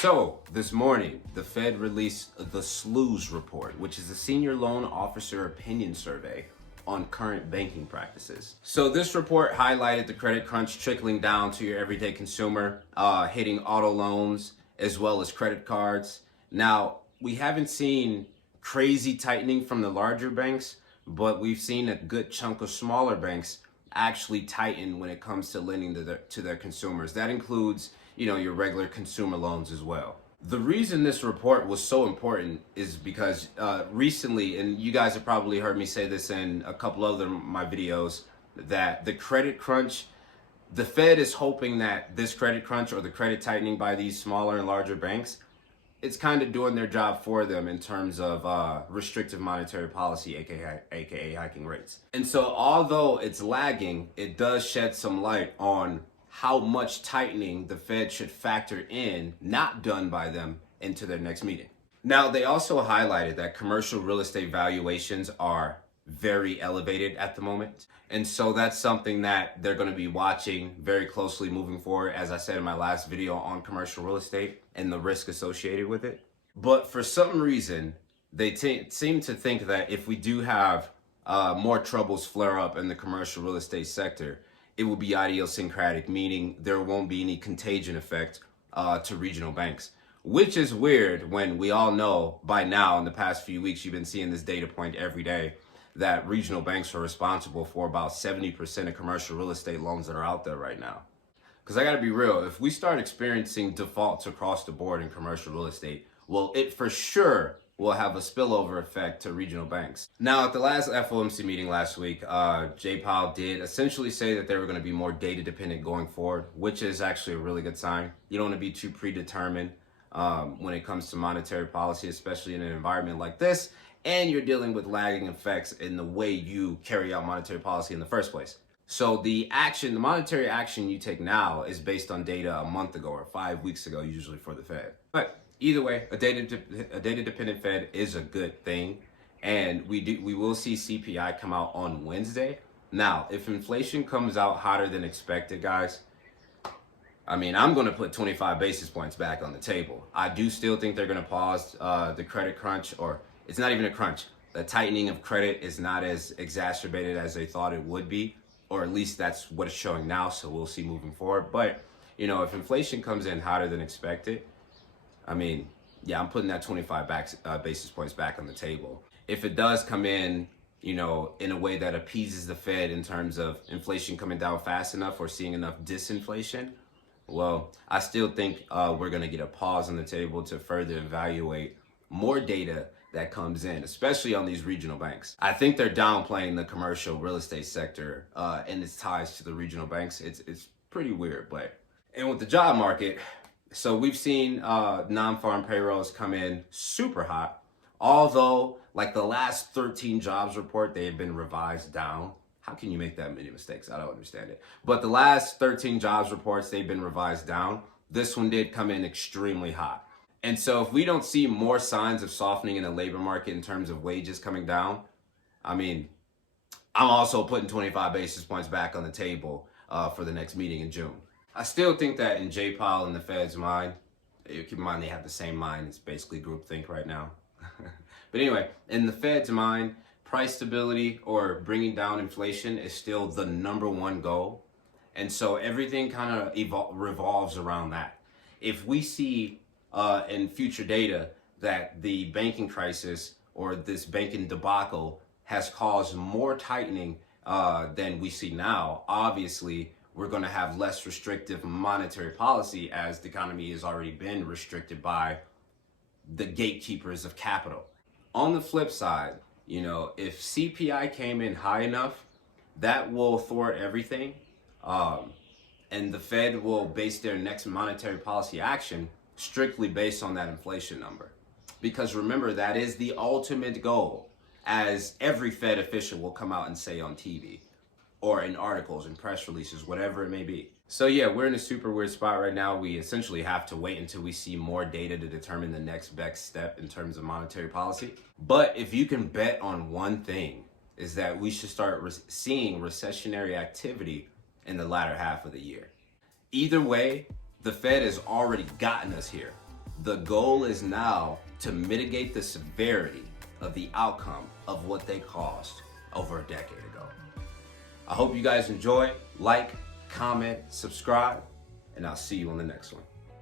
So, this morning, the Fed released the Sloos report, which is a senior loan officer opinion survey on current banking practices. So this report highlighted the credit crunch trickling down to your everyday consumer, hitting auto loans as well as credit cards. Now, we haven't seen crazy tightening from the larger banks, but we've seen a good chunk of smaller banks actually tighten when it comes to lending to their consumers. That includes, your regular consumer loans as well. The reason this report was so important is because recently, and you guys have probably heard me say this in a couple other my videos, that the credit crunch, the Fed is hoping that this credit crunch or the credit tightening by these smaller and larger banks, it's kind of doing their job for them in terms of restrictive monetary policy, aka hiking rates. And so although it's lagging, it does shed some light on how much tightening the Fed should factor in, not done by them, into their next meeting. Now, they also highlighted that commercial real estate valuations are very elevated at the moment. And so that's something that they're going to be watching very closely moving forward, as I said in my last video on commercial real estate and the risk associated with it. But for some reason, they seem to think that if we do have more troubles flare up in the commercial real estate sector, it will be idiosyncratic, meaning there won't be any contagion effect to regional banks, which is weird when we all know by now in the past few weeks, you've been seeing this data point every day that regional banks are responsible for about 70% of commercial real estate loans that are out there right now. Because I gotta be real, if we start experiencing defaults across the board in commercial real estate, well, it for sure will have a spillover effect to regional banks. Now, at the last FOMC meeting last week, Jay Powell did essentially say that they were going to be more data dependent going forward, which is actually a really good sign. You don't want to be too predetermined when it comes to monetary policy, especially in an environment like this, and you're dealing with lagging effects in the way you carry out monetary policy in the first place. So the monetary action you take now is based on data a month ago or 5 weeks ago, usually for the Fed. But either way, a data-dependent Fed is a good thing, and we will see CPI come out on Wednesday. Now, if inflation comes out hotter than expected, guys, I'm going to put 25 basis points back on the table. I do still think they're going to pause the credit crunch, or it's not even a crunch. The tightening of credit is not as exacerbated as they thought it would be, or at least that's what it's showing now. So we'll see moving forward. But if inflation comes in hotter than expected, I'm putting that 25 basis points back on the table. If it does come in, in a way that appeases the Fed in terms of inflation coming down fast enough or seeing enough disinflation, well, I still think we're going to get a pause on the table to further evaluate more data that comes in, especially on these regional banks. I think they're downplaying the commercial real estate sector and its ties to the regional banks. It's pretty weird, and with the job market, so we've seen non-farm payrolls come in super hot, although like the last 13 jobs report, they have been revised down. How can you make that many mistakes? I don't understand it. But the last 13 jobs reports, they've been revised down. This one did come in extremely hot. And so if we don't see more signs of softening in the labor market in terms of wages coming down, I'm also putting 25 basis points back on the table for the next meeting in June. I still think that in Jay Powell and the Fed's mind, keep in mind they have the same mind, it's basically groupthink right now. But anyway, in the Fed's mind, price stability or bringing down inflation is still the number one goal. And so everything kind of revolves around that. If we see in future data that the banking crisis or this banking debacle has caused more tightening than we see now, obviously we're going to have less restrictive monetary policy, as the economy has already been restricted by the gatekeepers of capital. On the flip side, if CPI came in high enough, that will thwart everything, and the Fed will base their next monetary policy action strictly based on that inflation number. Because remember, that is the ultimate goal, as every Fed official will come out and say on TV or in articles and press releases, whatever it may be. So yeah, we're in a super weird spot right now. We essentially have to wait until we see more data to determine the next best step in terms of monetary policy. But if you can bet on one thing, is that we should start seeing recessionary activity in the latter half of the year. Either way, the Fed has already gotten us here. The goal is now to mitigate the severity of the outcome of what they caused over a decade ago. I hope you guys enjoy. Like, comment, subscribe, and I'll see you on the next one.